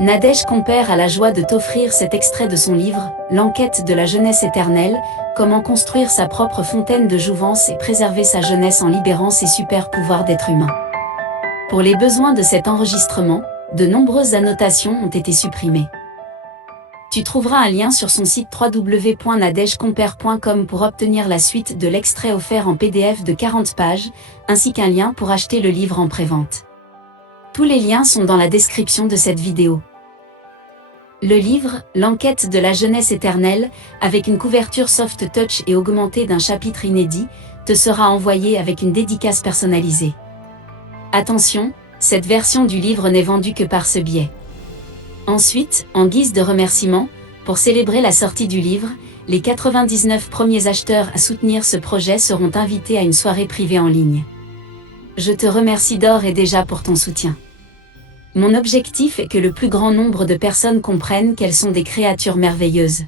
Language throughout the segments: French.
Nadège Compère a la joie de t'offrir cet extrait de son livre, L'enquête de la jeunesse éternelle, comment construire sa propre fontaine de jouvence et préserver sa jeunesse en libérant ses super pouvoirs d'être humain. Pour les besoins de cet enregistrement, de nombreuses annotations ont été supprimées. Tu trouveras un lien sur son site www.nadegecompère.com pour obtenir la suite de l'extrait offert en PDF de 40 pages, ainsi qu'un lien pour acheter le livre en prévente. Tous les liens sont dans la description de cette vidéo. Le livre, L'enquête de la jeunesse éternelle, avec une couverture soft touch et augmentée d'un chapitre inédit, te sera envoyé avec une dédicace personnalisée. Attention, cette version du livre n'est vendue que par ce biais. Ensuite, en guise de remerciement, pour célébrer la sortie du livre, les 99 premiers acheteurs à soutenir ce projet seront invités à une soirée privée en ligne. Je te remercie d'ores et déjà pour ton soutien. Mon objectif est que le plus grand nombre de personnes comprennent qu'elles sont des créatures merveilleuses.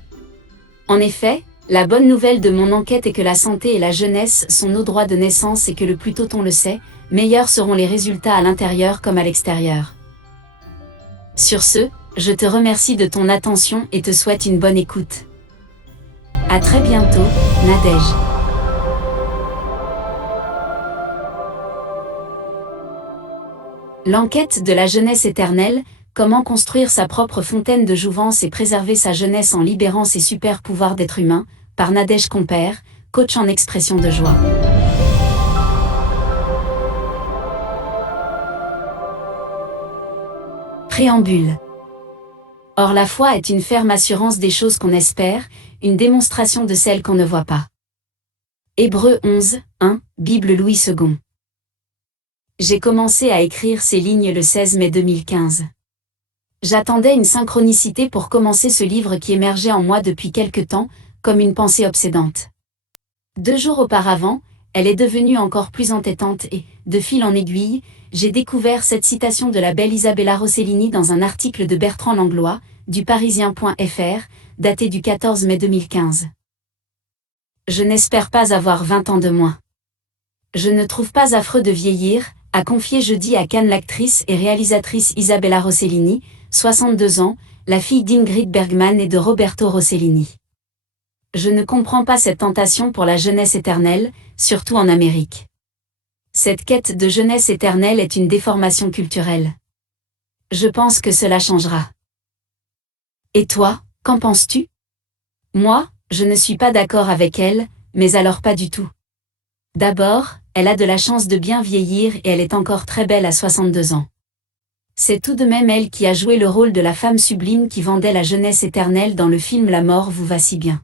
En effet, la bonne nouvelle de mon enquête est que la santé et la jeunesse sont nos droits de naissance et que le plus tôt on le sait, meilleurs seront les résultats à l'intérieur comme à l'extérieur. Sur ce, je te remercie de ton attention et te souhaite une bonne écoute. À très bientôt, Nadège. L'enquête de la jeunesse éternelle, comment construire sa propre fontaine de jouvence et préserver sa jeunesse en libérant ses super pouvoirs d'être humain, par Nadège Compère, coach en expression de joie. Préambule. Or la foi est une ferme assurance des choses qu'on espère, une démonstration de celles qu'on ne voit pas. Hébreux 11, 1, Bible Louis II. J'ai commencé à écrire ces lignes le 16 mai 2015. J'attendais une synchronicité pour commencer ce livre qui émergeait en moi depuis quelque temps, comme une pensée obsédante. 2 jours auparavant, elle est devenue encore plus entêtante et, de fil en aiguille, j'ai découvert cette citation de la belle Isabella Rossellini dans un article de Bertrand Langlois, du Parisien.fr, daté du 14 mai 2015. Je n'espère pas avoir 20 ans de moins. Je ne trouve pas affreux de vieillir, a confié jeudi à Cannes l'actrice et réalisatrice Isabella Rossellini, 62 ans, la fille d'Ingrid Bergman et de Roberto Rossellini. Je ne comprends pas cette tentation pour la jeunesse éternelle, surtout en Amérique. Cette quête de jeunesse éternelle est une déformation culturelle. Je pense que cela changera. Et toi, qu'en penses-tu? Moi, je ne suis pas d'accord avec elle, mais alors pas du tout. D'abord, elle a de la chance de bien vieillir et elle est encore très belle à 62 ans. C'est tout de même elle qui a joué le rôle de la femme sublime qui vendait la jeunesse éternelle dans le film La mort vous va si bien.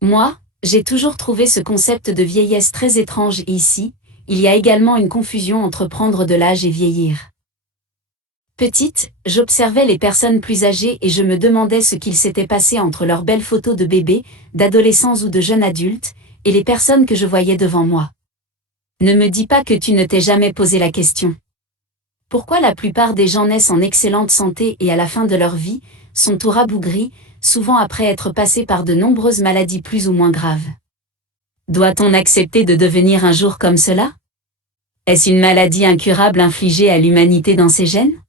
Moi, j'ai toujours trouvé ce concept de vieillesse très étrange et ici, il y a également une confusion entre prendre de l'âge et vieillir. Petite, j'observais les personnes plus âgées et je me demandais ce qu'il s'était passé entre leurs belles photos de bébés, d'adolescents ou de jeunes adultes, et les personnes que je voyais devant moi. Ne me dis pas que tu ne t'es jamais posé la question. Pourquoi la plupart des gens naissent en excellente santé et à la fin de leur vie, sont tout rabougris, souvent après être passés par de nombreuses maladies plus ou moins graves? Doit-on accepter de devenir un jour comme cela? Est-ce une maladie incurable infligée à l'humanité dans ses gènes?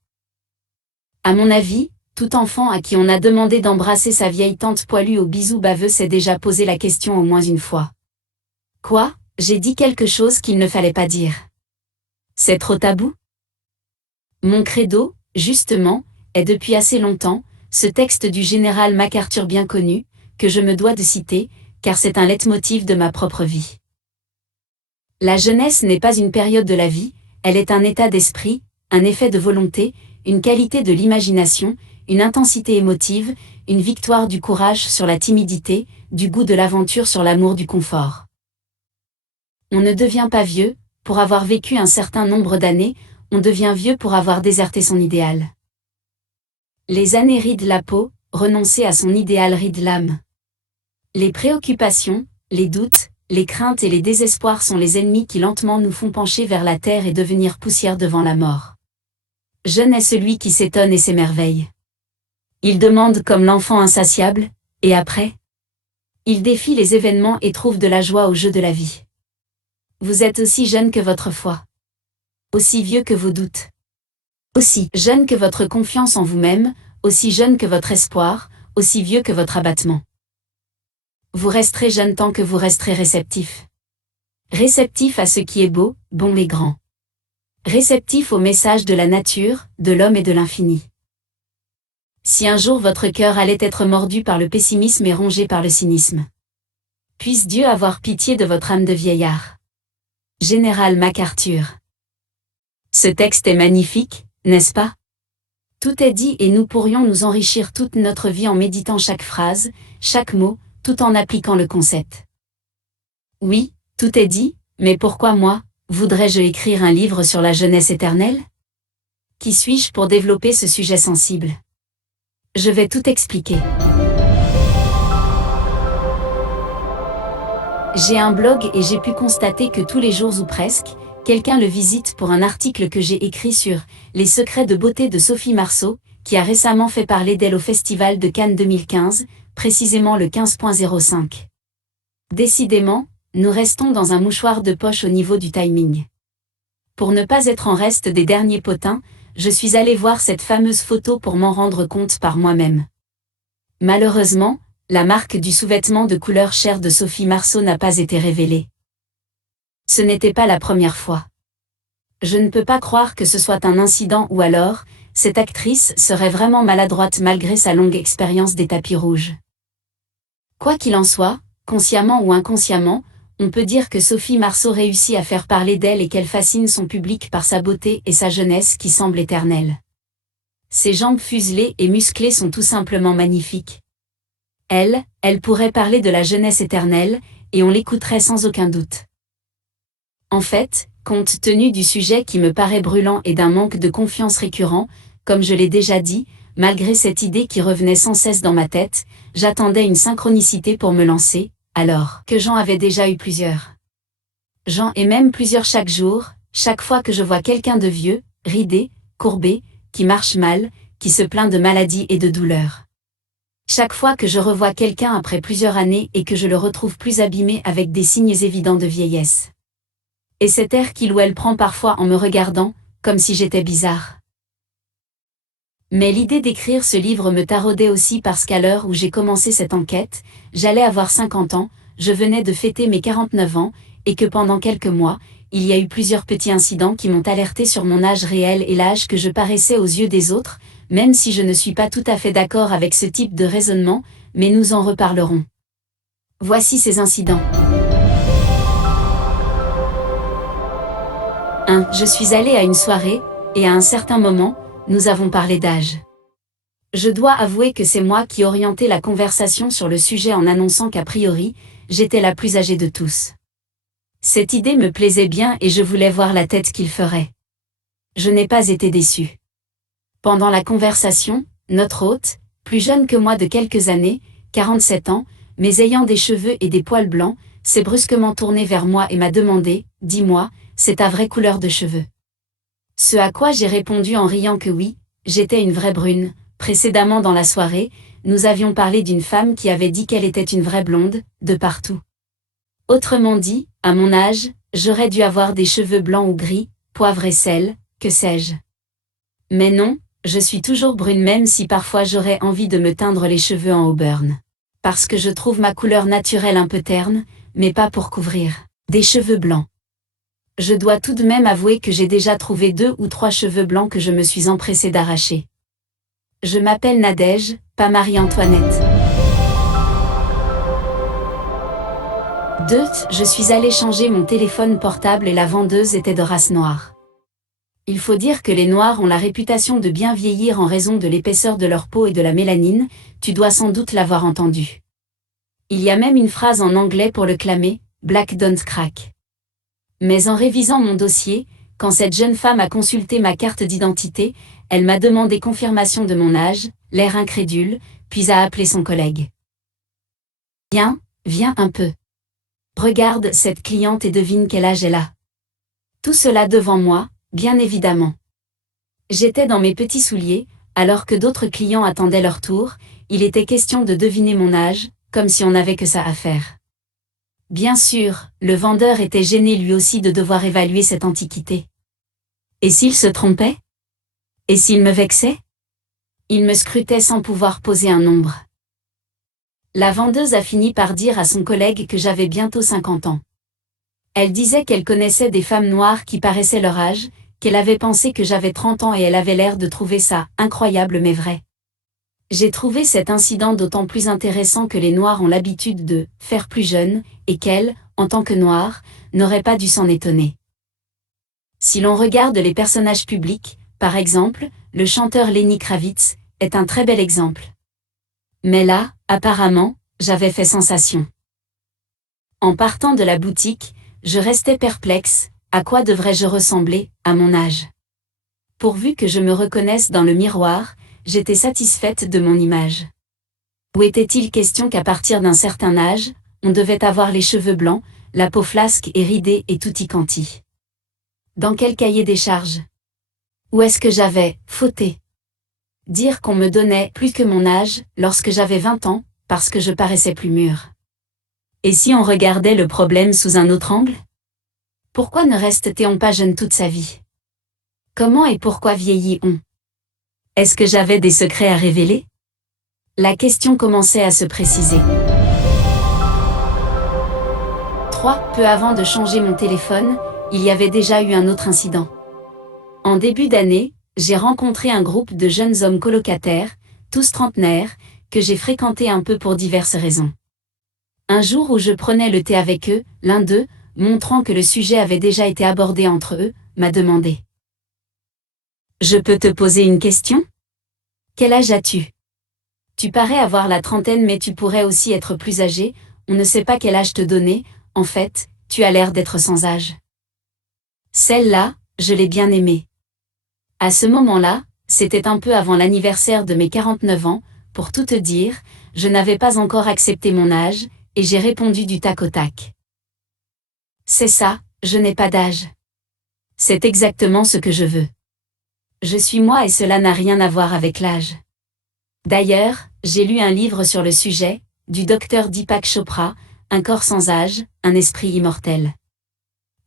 À mon avis, tout enfant à qui on a demandé d'embrasser sa vieille tante poilue au bisou baveux s'est déjà posé la question au moins une fois. Quoi? J'ai dit quelque chose qu'il ne fallait pas dire. C'est trop tabou? Mon credo, justement, est depuis assez longtemps, ce texte du général MacArthur bien connu, que je me dois de citer, car c'est un leitmotiv de ma propre vie. La jeunesse n'est pas une période de la vie, elle est un état d'esprit, un effet de volonté, une qualité de l'imagination, une intensité émotive, une victoire du courage sur la timidité, du goût de l'aventure sur l'amour du confort. On ne devient pas vieux, pour avoir vécu un certain nombre d'années, on devient vieux pour avoir déserté son idéal. Les années rident la peau, renoncer à son idéal ride l'âme. Les préoccupations, les doutes, les craintes et les désespoirs sont les ennemis qui lentement nous font pencher vers la terre et devenir poussière devant la mort. Jeune est celui qui s'étonne et s'émerveille. Il demande comme l'enfant insatiable, et après? Il défie les événements et trouve de la joie au jeu de la vie. Vous êtes aussi jeune que votre foi. Aussi vieux que vos doutes. Aussi jeune que votre confiance en vous-même, aussi jeune que votre espoir, aussi vieux que votre abattement. Vous resterez jeune tant que vous resterez réceptif. Réceptif à ce qui est beau, bon et grand. Réceptif au message de la nature, de l'homme et de l'infini. Si un jour votre cœur allait être mordu par le pessimisme et rongé par le cynisme, puisse Dieu avoir pitié de votre âme de vieillard. Général MacArthur. Ce texte est magnifique, n'est-ce pas? Tout est dit et nous pourrions nous enrichir toute notre vie en méditant chaque phrase, chaque mot, tout en appliquant le concept. Oui, tout est dit, mais pourquoi moi, voudrais-je écrire un livre sur la jeunesse éternelle? Qui suis-je pour développer ce sujet sensible? Je vais tout expliquer. J'ai un blog et j'ai pu constater que tous les jours ou presque, quelqu'un le visite pour un article que j'ai écrit sur « Les secrets de beauté de Sophie Marceau », qui a récemment fait parler d'elle au Festival de Cannes 2015, précisément le 15.05. Décidément, nous restons dans un mouchoir de poche au niveau du timing. Pour ne pas être en reste des derniers potins, je suis allé voir cette fameuse photo pour m'en rendre compte par moi-même. Malheureusement, la marque du sous-vêtement de couleur chair de Sophie Marceau n'a pas été révélée. Ce n'était pas la première fois. Je ne peux pas croire que ce soit un incident ou alors, cette actrice serait vraiment maladroite malgré sa longue expérience des tapis rouges. Quoi qu'il en soit, consciemment ou inconsciemment, on peut dire que Sophie Marceau réussit à faire parler d'elle et qu'elle fascine son public par sa beauté et sa jeunesse qui semble éternelle. Ses jambes fuselées et musclées sont tout simplement magnifiques. Elle pourrait parler de la jeunesse éternelle, et on l'écouterait sans aucun doute. En fait, compte tenu du sujet qui me paraît brûlant et d'un manque de confiance récurrent, comme je l'ai déjà dit, malgré cette idée qui revenait sans cesse dans ma tête, j'attendais une synchronicité pour me lancer, alors que j'en avais déjà eu plusieurs. J'en ai même plusieurs chaque jour, chaque fois que je vois quelqu'un de vieux, ridé, courbé, qui marche mal, qui se plaint de maladies et de douleurs. Chaque fois que je revois quelqu'un après plusieurs années et que je le retrouve plus abîmé avec des signes évidents de vieillesse. Et cet air qu'il ou elle prend parfois en me regardant, comme si j'étais bizarre. Mais l'idée d'écrire ce livre me taraudait aussi parce qu'à l'heure où j'ai commencé cette enquête, j'allais avoir 50 ans, je venais de fêter mes 49 ans, et que pendant quelques mois, il y a eu plusieurs petits incidents qui m'ont alerté sur mon âge réel et l'âge que je paraissais aux yeux des autres, même si je ne suis pas tout à fait d'accord avec ce type de raisonnement, mais nous en reparlerons. Voici ces incidents. 1. Je suis allée à une soirée, et à un certain moment, nous avons parlé d'âge. Je dois avouer que c'est moi qui orientais la conversation sur le sujet en annonçant qu'a priori, j'étais la plus âgée de tous. Cette idée me plaisait bien et je voulais voir la tête qu'il ferait. Je n'ai pas été déçue. Pendant la conversation, notre hôte, plus jeune que moi de quelques années, 47 ans, mais ayant des cheveux et des poils blancs, s'est brusquement tourné vers moi et m'a demandé « Dis-moi, c'est ta vraie couleur de cheveux ?» Ce à quoi j'ai répondu en riant que oui, j'étais une vraie brune. Précédemment dans la soirée, nous avions parlé d'une femme qui avait dit qu'elle était une vraie blonde, de partout. Autrement dit, à mon âge, j'aurais dû avoir des cheveux blancs ou gris, poivre et sel, que sais-je. Mais non, je suis toujours brune même si parfois j'aurais envie de me teindre les cheveux en auburn. Parce que je trouve ma couleur naturelle un peu terne, mais pas pour couvrir des cheveux blancs. Je dois tout de même avouer que j'ai déjà trouvé 2 ou 3 cheveux blancs que je me suis empressée d'arracher. Je m'appelle Nadège, pas Marie-Antoinette. 2. Je suis allée changer mon téléphone portable et la vendeuse était de race noire. Il faut dire que les Noirs ont la réputation de bien vieillir en raison de l'épaisseur de leur peau et de la mélanine, tu dois sans doute l'avoir entendu. Il y a même une phrase en anglais pour le clamer, « Black don't crack ». Mais en révisant mon dossier, quand cette jeune femme a consulté ma carte d'identité, elle m'a demandé confirmation de mon âge, l'air incrédule, puis a appelé son collègue. « Viens un peu. Regarde cette cliente et devine quel âge elle a. » Tout cela devant moi, bien évidemment. J'étais dans mes petits souliers, alors que d'autres clients attendaient leur tour, il était question de deviner mon âge, comme si on n'avait que ça à faire. Bien sûr, le vendeur était gêné lui aussi de devoir évaluer cette antiquité. Et s'il se trompait ? Et s'il me vexait? Il me scrutait sans pouvoir poser un nombre. La vendeuse a fini par dire à son collègue que j'avais bientôt 50 ans. Elle disait qu'elle connaissait des femmes noires qui paraissaient leur âge, qu'elle avait pensé que j'avais 30 ans et elle avait l'air de trouver ça incroyable mais vrai. J'ai trouvé cet incident d'autant plus intéressant que les Noirs ont l'habitude de faire plus jeune, et qu'elle, en tant que Noire, n'aurait pas dû s'en étonner. Si l'on regarde les personnages publics, par exemple, le chanteur Lenny Kravitz est un très bel exemple. Mais là, apparemment, j'avais fait sensation. En partant de la boutique, je restais perplexe, à quoi devrais-je ressembler, à mon âge? Pourvu que je me reconnaisse dans le miroir, j'étais satisfaite de mon image. Ou était-il question qu'à partir d'un certain âge, on devait avoir les cheveux blancs, la peau flasque et ridée et tutti quanti? Dans quel cahier des charges? Où est-ce que j'avais fauté? Dire qu'on me donnait plus que mon âge, lorsque j'avais 20 ans, parce que je paraissais plus mûre. Et si on regardait le problème sous un autre angle? Pourquoi ne reste-t-on pas jeune toute sa vie? Comment et pourquoi vieillit-on? Est-ce que j'avais des secrets à révéler? La question commençait à se préciser. 3. Peu avant de changer mon téléphone, il y avait déjà eu un autre incident. En début d'année, j'ai rencontré un groupe de jeunes hommes colocataires, tous trentenaires, que j'ai fréquentés un peu pour diverses raisons. Un jour où je prenais le thé avec eux, l'un d'eux, montrant que le sujet avait déjà été abordé entre eux, m'a demandé: « Je peux te poser une question? Quel âge as-tu? Tu parais avoir la trentaine mais tu pourrais aussi être plus âgé, on ne sait pas quel âge te donner, en fait, tu as l'air d'être sans âge. » Celle-là, je l'ai bien aimée. À ce moment-là, c'était un peu avant l'anniversaire de mes 49 ans, pour tout te dire, je n'avais pas encore accepté mon âge, et j'ai répondu du tac au tac. C'est ça, je n'ai pas d'âge. C'est exactement ce que je veux. Je suis moi et cela n'a rien à voir avec l'âge. D'ailleurs, j'ai lu un livre sur le sujet, du docteur Deepak Chopra, Un corps sans âge, un esprit immortel.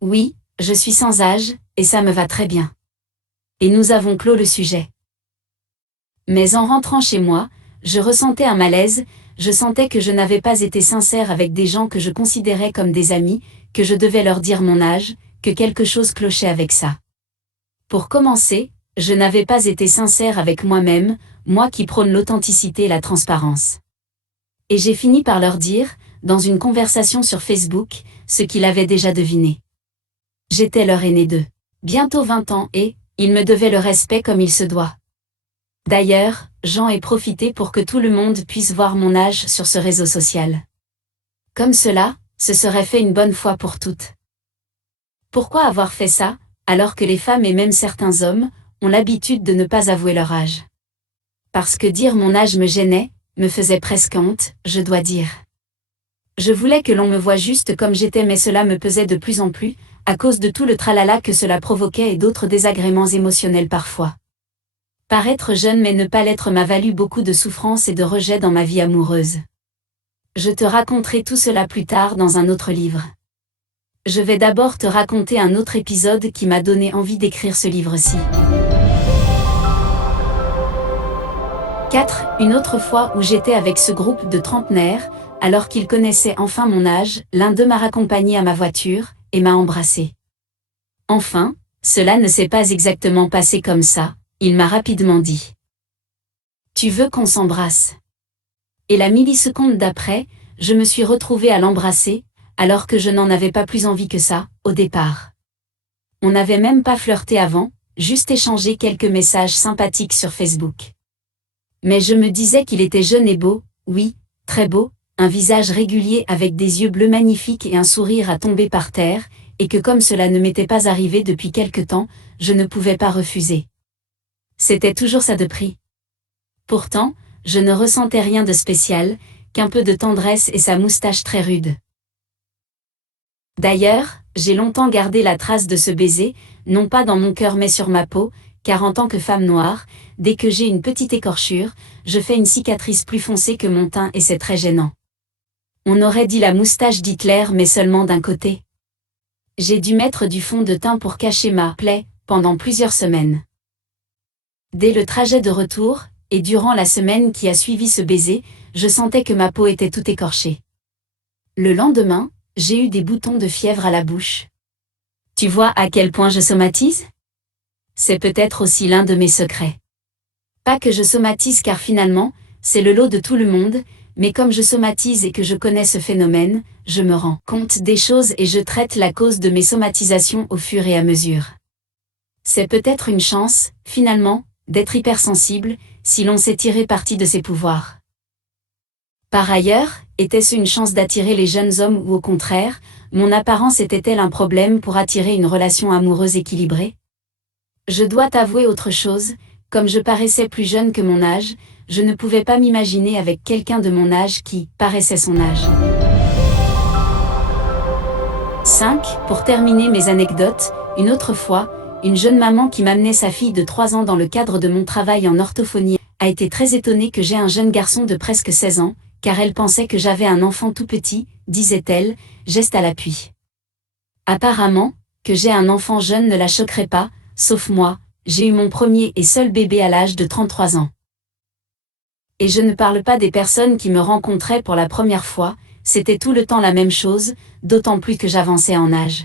Oui, je suis sans âge, et ça me va très bien. Et nous avons clos le sujet. Mais en rentrant chez moi, je ressentais un malaise, je sentais que je n'avais pas été sincère avec des gens que je considérais comme des amis, que je devais leur dire mon âge, que quelque chose clochait avec ça. Pour commencer, je n'avais pas été sincère avec moi-même, moi qui prône l'authenticité et la transparence. Et j'ai fini par leur dire, dans une conversation sur Facebook, ce qu'ils avaient déjà deviné. J'étais leur aîné de bientôt 20 ans et, ils me devaient le respect comme il se doit. D'ailleurs, j'en ai profité pour que tout le monde puisse voir mon âge sur ce réseau social. Comme cela, ce serait fait une bonne fois pour toutes. Pourquoi avoir fait ça, alors que les femmes et même certains hommes, ont l'habitude de ne pas avouer leur âge? Parce que dire mon âge me gênait, me faisait presque honte, je dois dire. Je voulais que l'on me voie juste comme j'étais mais cela me pesait de plus en plus, à cause de tout le tralala que cela provoquait et d'autres désagréments émotionnels parfois. Paraître jeune mais ne pas l'être m'a valu beaucoup de souffrance et de rejet dans ma vie amoureuse. Je te raconterai tout cela plus tard dans un autre livre. Je vais d'abord te raconter un autre épisode qui m'a donné envie d'écrire ce livre-ci. 4. Une autre fois où j'étais avec ce groupe de trentenaires, alors qu'ils connaissaient enfin mon âge, l'un d'eux m'a raccompagné à ma voiture, et m'a embrassé. Enfin, cela ne s'est pas exactement passé comme ça, il m'a rapidement dit: « Tu veux qu'on s'embrasse? » Et la milliseconde d'après, je me suis retrouvée à l'embrasser, alors que je n'en avais pas plus envie que ça, au départ. On n'avait même pas flirté avant, juste échangé quelques messages sympathiques sur Facebook. Mais je me disais qu'il était jeune et beau, oui, très beau, un visage régulier avec des yeux bleus magnifiques et un sourire à tomber par terre, et que comme cela ne m'était pas arrivé depuis quelque temps, je ne pouvais pas refuser. C'était toujours ça de prix. Pourtant, je ne ressentais rien de spécial, qu'un peu de tendresse et sa moustache très rude. D'ailleurs, j'ai longtemps gardé la trace de ce baiser, non pas dans mon cœur mais sur ma peau, car en tant que femme noire, dès que j'ai une petite écorchure, je fais une cicatrice plus foncée que mon teint et c'est très gênant. On aurait dit la moustache d'Hitler mais seulement d'un côté. J'ai dû mettre du fond de teint pour cacher ma plaie, pendant plusieurs semaines. Dès le trajet de retour, et durant la semaine qui a suivi ce baiser, je sentais que ma peau était toute écorchée. Le lendemain, j'ai eu des boutons de fièvre à la bouche. Tu vois à quel point je somatise? C'est peut-être aussi l'un de mes secrets. Pas que je somatise car finalement, c'est le lot de tout le monde, mais comme je somatise et que je connais ce phénomène, je me rends compte des choses et je traite la cause de mes somatisations au fur et à mesure. C'est peut-être une chance, finalement, d'être hypersensible, si l'on sait tirer parti de ses pouvoirs. Par ailleurs, était-ce une chance d'attirer les jeunes hommes ou au contraire, mon apparence était-elle un problème pour attirer une relation amoureuse équilibrée? Je dois t'avouer autre chose, comme je paraissais plus jeune que mon âge, je ne pouvais pas m'imaginer avec quelqu'un de mon âge qui paraissait son âge. 5. Pour terminer mes anecdotes, une autre fois, une jeune maman qui m'amenait sa fille de 3 ans dans le cadre de mon travail en orthophonie a été très étonnée que j'ai un jeune garçon de presque 16 ans, car elle pensait que j'avais un enfant tout petit, disait-elle, geste à l'appui. Apparemment, que j'ai un enfant jeune ne la choquerait pas, sauf moi, j'ai eu mon premier et seul bébé à l'âge de 33 ans. Et je ne parle pas des personnes qui me rencontraient pour la première fois, c'était tout le temps la même chose, d'autant plus que j'avançais en âge.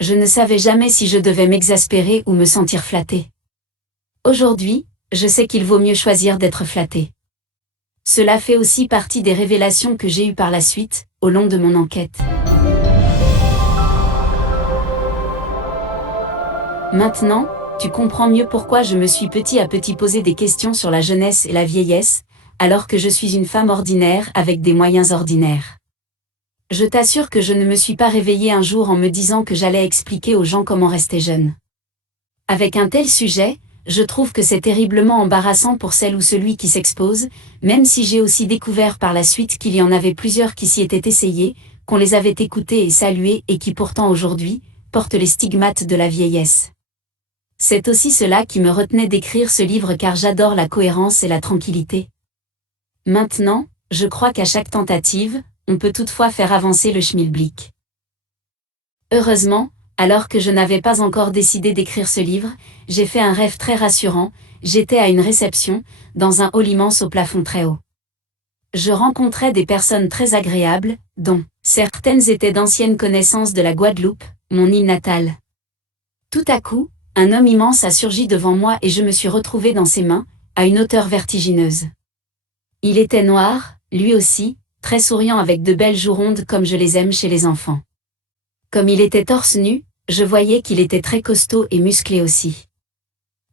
Je ne savais jamais si je devais m'exaspérer ou me sentir flattée. Aujourd'hui, je sais qu'il vaut mieux choisir d'être flatté. Cela fait aussi partie des révélations que j'ai eues par la suite, au long de mon enquête. Maintenant, tu comprends mieux pourquoi je me suis petit à petit posé des questions sur la jeunesse et la vieillesse, alors que je suis une femme ordinaire avec des moyens ordinaires. Je t'assure que je ne me suis pas réveillée un jour en me disant que j'allais expliquer aux gens comment rester jeune. Avec un tel sujet, je trouve que c'est terriblement embarrassant pour celle ou celui qui s'expose, même si j'ai aussi découvert par la suite qu'il y en avait plusieurs qui s'y étaient essayés, qu'on les avait écoutés et salués et qui pourtant aujourd'hui, portent les stigmates de la vieillesse. C'est aussi cela qui me retenait d'écrire ce livre car j'adore la cohérence et la tranquillité. Maintenant, je crois qu'à chaque tentative, on peut toutefois faire avancer le schmilblick. Heureusement, alors que je n'avais pas encore décidé d'écrire ce livre, j'ai fait un rêve très rassurant, j'étais à une réception, dans un hall immense au plafond très haut. Je rencontrais des personnes très agréables, dont certaines étaient d'anciennes connaissances de la Guadeloupe, mon île natale. Tout à coup, un homme immense a surgi devant moi et je me suis retrouvée dans ses mains, à une hauteur vertigineuse. Il était noir, lui aussi, très souriant avec de belles joues rondes comme je les aime chez les enfants. Comme il était torse nu, je voyais qu'il était très costaud et musclé aussi.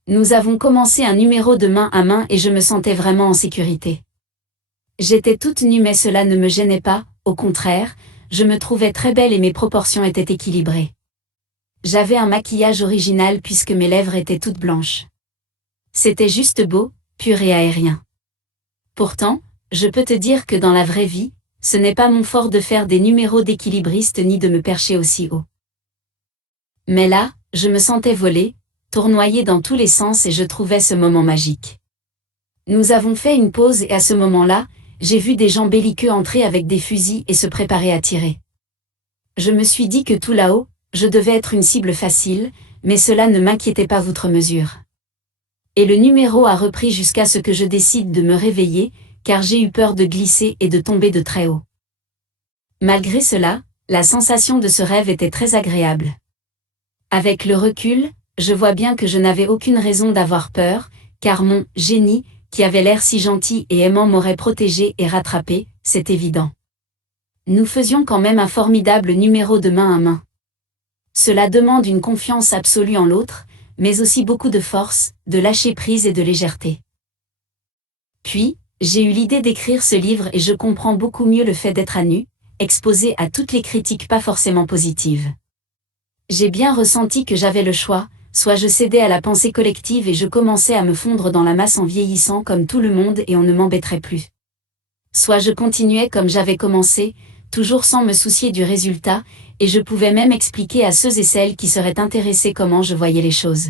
Nous avons commencé un numéro de main à main et je me sentais vraiment en sécurité. J'étais toute nue mais cela ne me gênait pas, au contraire, je me trouvais très belle et mes proportions étaient équilibrées. J'avais un maquillage original puisque mes lèvres étaient toutes blanches. C'était juste beau, pur et aérien. Pourtant, je peux te dire que dans la vraie vie, ce n'est pas mon fort de faire des numéros d'équilibriste ni de me percher aussi haut. Mais là, je me sentais voler, tournoyer dans tous les sens et je trouvais ce moment magique. Nous avons fait une pause et à ce moment-là, j'ai vu des gens belliqueux entrer avec des fusils et se préparer à tirer. Je me suis dit que tout là-haut, je devais être une cible facile, mais cela ne m'inquiétait pas outre mesure. Et le numéro a repris jusqu'à ce que je décide de me réveiller, car j'ai eu peur de glisser et de tomber de très haut. Malgré cela, la sensation de ce rêve était très agréable. Avec le recul, je vois bien que je n'avais aucune raison d'avoir peur, car mon « génie », qui avait l'air si gentil et aimant m'aurait protégé et rattrapé, c'est évident. Nous faisions quand même un formidable numéro de main à main. Cela demande une confiance absolue en l'autre, mais aussi beaucoup de force, de lâcher prise et de légèreté. Puis, j'ai eu l'idée d'écrire ce livre et je comprends beaucoup mieux le fait d'être à nu, exposé à toutes les critiques pas forcément positives. J'ai bien ressenti que j'avais le choix, soit je cédais à la pensée collective et je commençais à me fondre dans la masse en vieillissant comme tout le monde et on ne m'embêterait plus. Soit je continuais comme j'avais commencé, toujours sans me soucier du résultat, et je pouvais même expliquer à ceux et celles qui seraient intéressés comment je voyais les choses.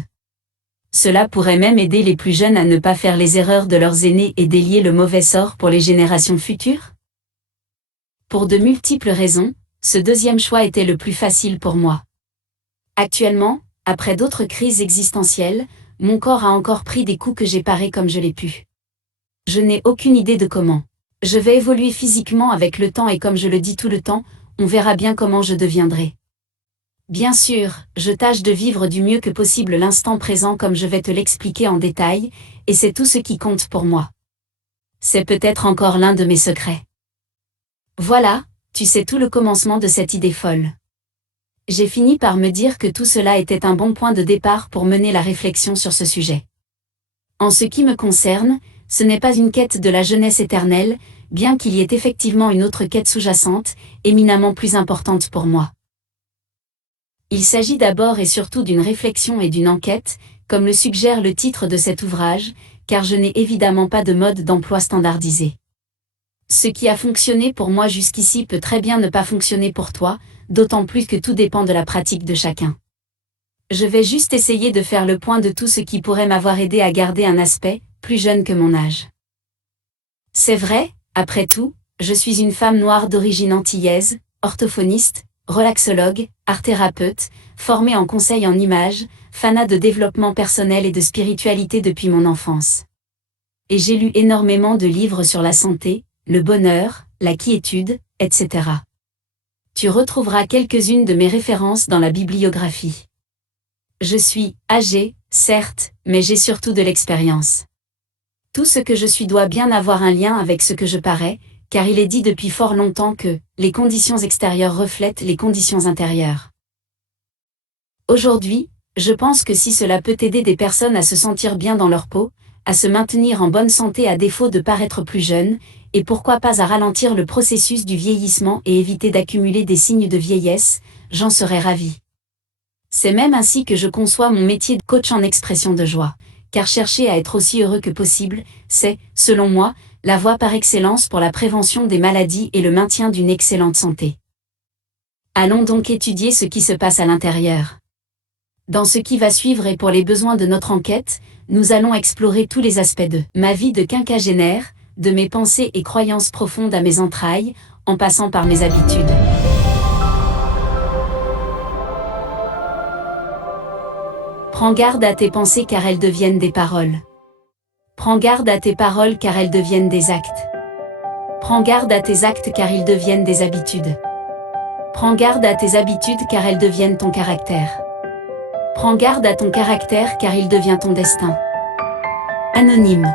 Cela pourrait même aider les plus jeunes à ne pas faire les erreurs de leurs aînés et délier le mauvais sort pour les générations futures. Pour de multiples raisons, ce deuxième choix était le plus facile pour moi. Actuellement, après d'autres crises existentielles, Mon corps a encore pris des coups que j'ai parés comme je l'ai pu. Je n'ai aucune idée de comment. Je vais évoluer physiquement avec le temps et comme je le dis tout le temps, on verra bien comment je deviendrai. Bien sûr, je tâche de vivre du mieux que possible l'instant présent comme je vais te l'expliquer en détail, et c'est tout ce qui compte pour moi. C'est peut-être encore l'un de mes secrets. Voilà, tu sais tout le commencement de cette idée folle. J'ai fini par me dire que tout cela était un bon point de départ pour mener la réflexion sur ce sujet. En ce qui me concerne, ce n'est pas une quête de la jeunesse éternelle, bien qu'il y ait effectivement une autre quête sous-jacente, éminemment plus importante pour moi. Il s'agit d'abord et surtout d'une réflexion et d'une enquête, comme le suggère le titre de cet ouvrage, car je n'ai évidemment pas de mode d'emploi standardisé. Ce qui a fonctionné pour moi jusqu'ici peut très bien ne pas fonctionner pour toi, d'autant plus que tout dépend de la pratique de chacun. Je vais juste essayer de faire le point de tout ce qui pourrait m'avoir aidé à garder un aspect plus jeune que mon âge. C'est vrai, après tout, je suis une femme noire d'origine antillaise, orthophoniste, relaxologue, art-thérapeute, formée en conseil en images, fanat de développement personnel et de spiritualité depuis mon enfance. Et j'ai lu énormément de livres sur la santé, le bonheur, la quiétude, etc. Tu retrouveras quelques-unes de mes références dans la bibliographie. Je suis âgée, certes, mais j'ai surtout de l'expérience. Tout ce que je suis doit bien avoir un lien avec ce que je parais, car il est dit depuis fort longtemps que les conditions extérieures reflètent les conditions intérieures. Aujourd'hui, je pense que si cela peut aider des personnes à se sentir bien dans leur peau, à se maintenir en bonne santé à défaut de paraître plus jeunes, et pourquoi pas à ralentir le processus du vieillissement et éviter d'accumuler des signes de vieillesse, j'en serais ravie. C'est même ainsi que je conçois mon métier de coach en expression de joie, car chercher à être aussi heureux que possible, c'est, selon moi, la voie par excellence pour la prévention des maladies et le maintien d'une excellente santé. Allons donc étudier ce qui se passe à l'intérieur. Dans ce qui va suivre et pour les besoins de notre enquête, nous allons explorer tous les aspects de ma vie de quinquagénaire, de mes pensées et croyances profondes à mes entrailles, en passant par mes habitudes. Prends garde à tes pensées car elles deviennent des paroles. Prends garde à tes paroles car elles deviennent des actes. Prends garde à tes actes car ils deviennent des habitudes. Prends garde à tes habitudes car elles deviennent ton caractère. Prends garde à ton caractère car il devient ton destin. Anonyme.